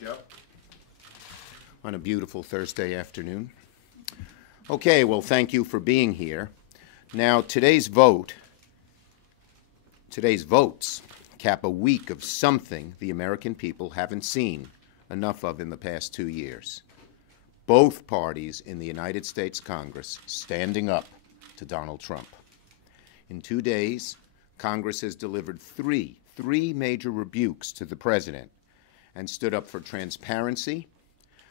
Well, Joe, on a beautiful Thursday afternoon. Okay, well, thank you for being here. Now, today's votes cap a week of something the American people haven't seen enough of in the past 2 years. Both parties in the United States Congress standing up to Donald Trump. In 2 days, Congress has delivered three major rebukes to the president and stood up for transparency,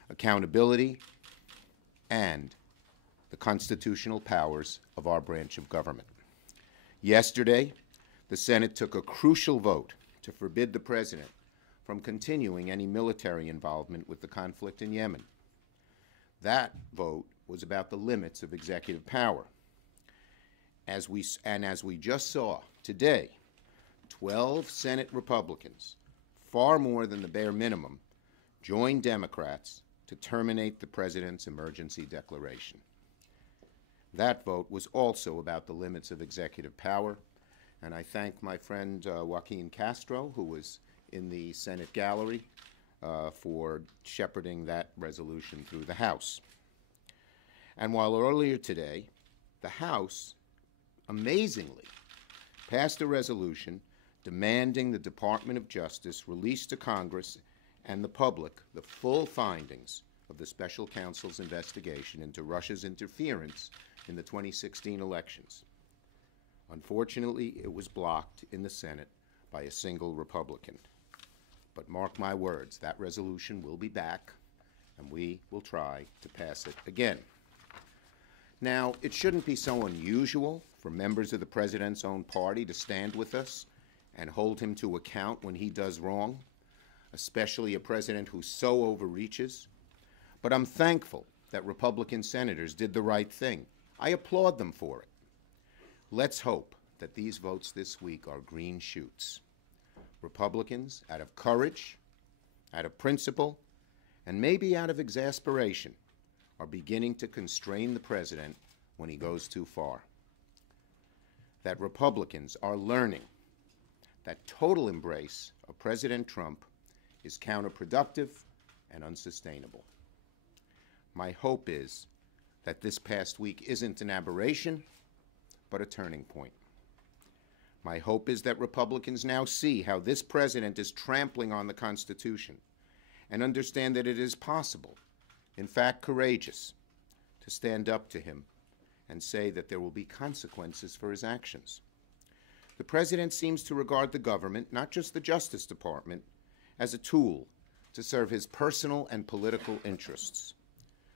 accountability, and the constitutional powers of our branch of government. Yesterday, the Senate took a crucial vote to forbid the president from continuing any military involvement with the conflict in Yemen. That vote was about the limits of executive power. As we just saw today, 12 Senate Republicans, far more than the bare minimum, joined Democrats to terminate the president's emergency declaration. That vote was also about the limits of executive power, and I thank my friend Joaquin Castro, who was in the Senate gallery, for shepherding that resolution through the House. And while earlier today, the House, amazingly, passed a resolution demanding the Department of Justice release to Congress and the public the full findings of the special counsel's investigation into Russia's interference in the 2016 elections. Unfortunately, it was blocked in the Senate by a single Republican. But mark my words, that resolution will be back, and we will try to pass it again. Now, it shouldn't be so unusual for members of the president's own party to stand with us and hold him to account when he does wrong, especially a president who so overreaches. But I'm thankful that Republican senators did the right thing. I applaud them for it. Let's hope that these votes this week are green shoots. Republicans, out of courage, out of principle, and maybe out of exasperation, are beginning to constrain the president when he goes too far. That Republicans are learning that total embrace of President Trump is counterproductive and unsustainable. My hope is that this past week isn't an aberration, but a turning point. My hope is that Republicans now see how this president is trampling on the Constitution and understand that it is possible, in fact courageous, to stand up to him and say that there will be consequences for his actions. The president seems to regard the government, not just the Justice Department, as a tool to serve his personal and political interests.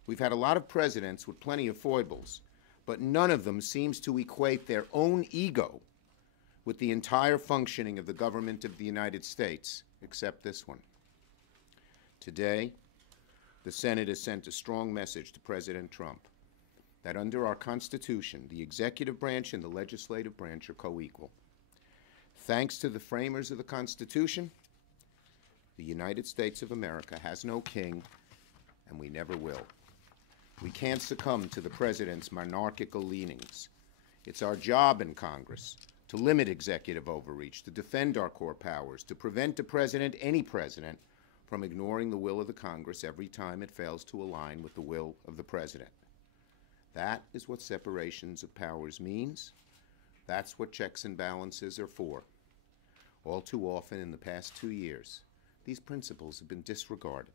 We've had a lot of presidents with plenty of foibles, but none of them seems to equate their own ego with the entire functioning of the government of the United States, except this one. Today, the Senate has sent a strong message to President Trump that under our Constitution, the executive branch and the legislative branch are co-equal. Thanks to the framers of the Constitution, the United States of America has no king, and we never will. We can't succumb to the president's monarchical leanings. It's our job in Congress to limit executive overreach, to defend our core powers, to prevent a president, any president, from ignoring the will of the Congress every time it fails to align with the will of the president. That is what separations of powers means. That's what checks and balances are for. All too often in the past 2 years, these principles have been disregarded.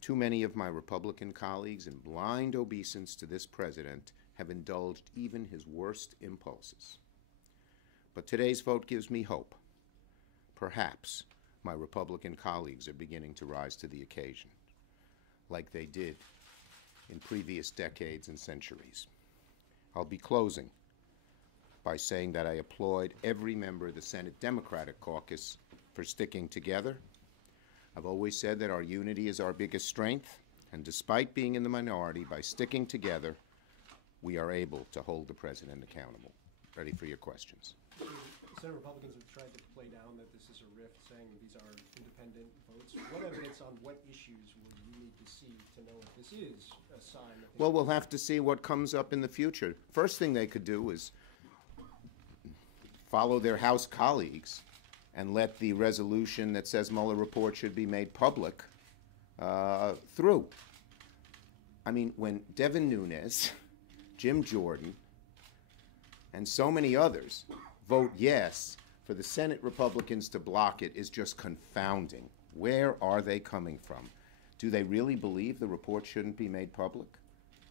Too many of my Republican colleagues, in blind obeisance to this president, have indulged even his worst impulses. But today's vote gives me hope. Perhaps my Republican colleagues are beginning to rise to the occasion, like they did in previous decades and centuries. I'll be closing by saying that I applaud every member of the Senate Democratic Caucus for sticking together. I've always said that our unity is our biggest strength, and despite being in the minority, by sticking together, we are able to hold the president accountable. Ready for your questions. Senate Republicans have tried to play down that this is a rift, saying these are independent votes. What evidence on what issues will you need to see to know if this is a sign that... Well, we'll have to see what comes up in the future. First thing they could do is follow their House colleagues and let the resolution that says Mueller report should be made public through. I mean, when Devin Nunes, Jim Jordan, and so many others vote yes for the Senate Republicans to block it is just confounding. Where are they coming from? Do they really believe the report shouldn't be made public?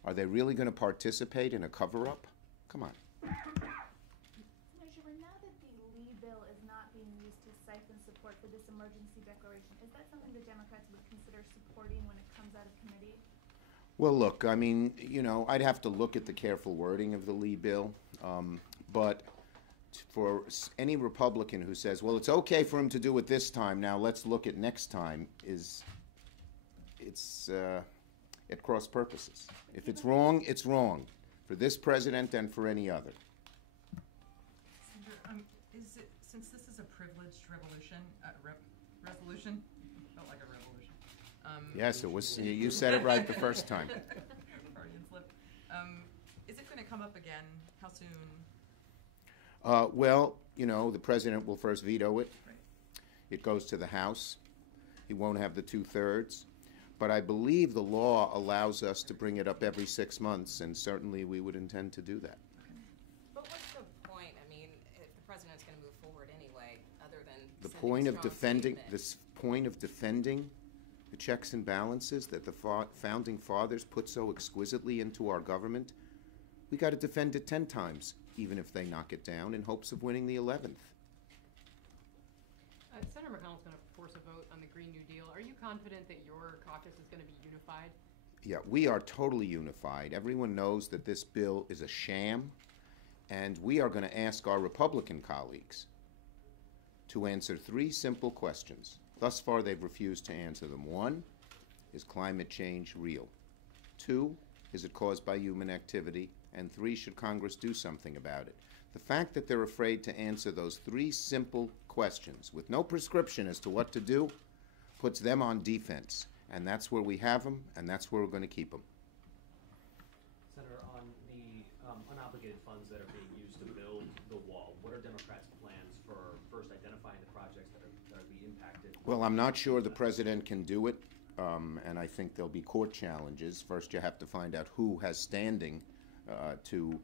Are they really going to participate in a cover-up? Come on. Schumer, now that the Lee bill is not being used to siphon support for this emergency declaration, is that something the Democrats would consider supporting when it comes out of committee? Well, look, I mean, you know, I'd have to look at the careful wording of the Lee bill, but for any Republican who says, well, it's okay for him to do it this time, now let's look at next time, it's at cross purposes. If it's wrong, it's wrong for this president and for any other. Senator, since this is a privileged resolution, felt like a revolution. Yes, it was. You said it right the first time. Freudian slip. Is it going to come up again? How soon? Well, you know, the president will first veto it. Right. It goes to the House. He won't have the 2/3. But I believe the law allows us to bring it up every 6 months, and certainly we would intend to do that. But what's the point? I mean, if the president's going to move forward anyway, other than The sending point a of strong defending statement. this point of defending the checks and balances that the founding fathers put so exquisitely into our government, we got to defend it 10 times, even if they knock it down, in hopes of winning the 11th. Senator McConnell's going to force a vote on the Green New Deal. Are you confident that your caucus is going to be unified? Yeah, we are totally unified. Everyone knows that this bill is a sham, and we are going to ask our Republican colleagues to answer 3 simple questions. Thus far, they've refused to answer them. 1, is climate change real? 2, is it caused by human activity? And 3, should Congress do something about it? The fact that they're afraid to answer those 3 simple questions with no prescription as to what to do puts them on defense. And that's where we have them, and that's where we're going to keep them. Senator, on the unobligated funds that are being used to build the wall, what are Democrats' plans for first identifying the projects that are being impacted? Well, I'm not sure the president can do it, and I think there'll be court challenges. First, you have to find out who has standing to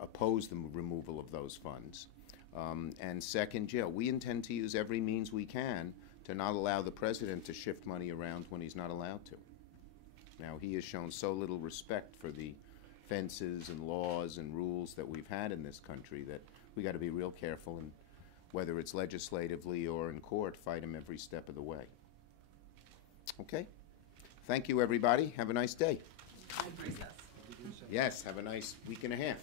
oppose the removal of those funds. And second, yeah, we intend to use every means we can to not allow the president to shift money around when he's not allowed to. Now, he has shown so little respect for the fences and laws and rules that we've had in this country that we got to be real careful, and whether it's legislatively or in court, fight him every step of the way. Okay? Thank you, everybody. Have a nice day. Recess. Yes, have a nice week and a half.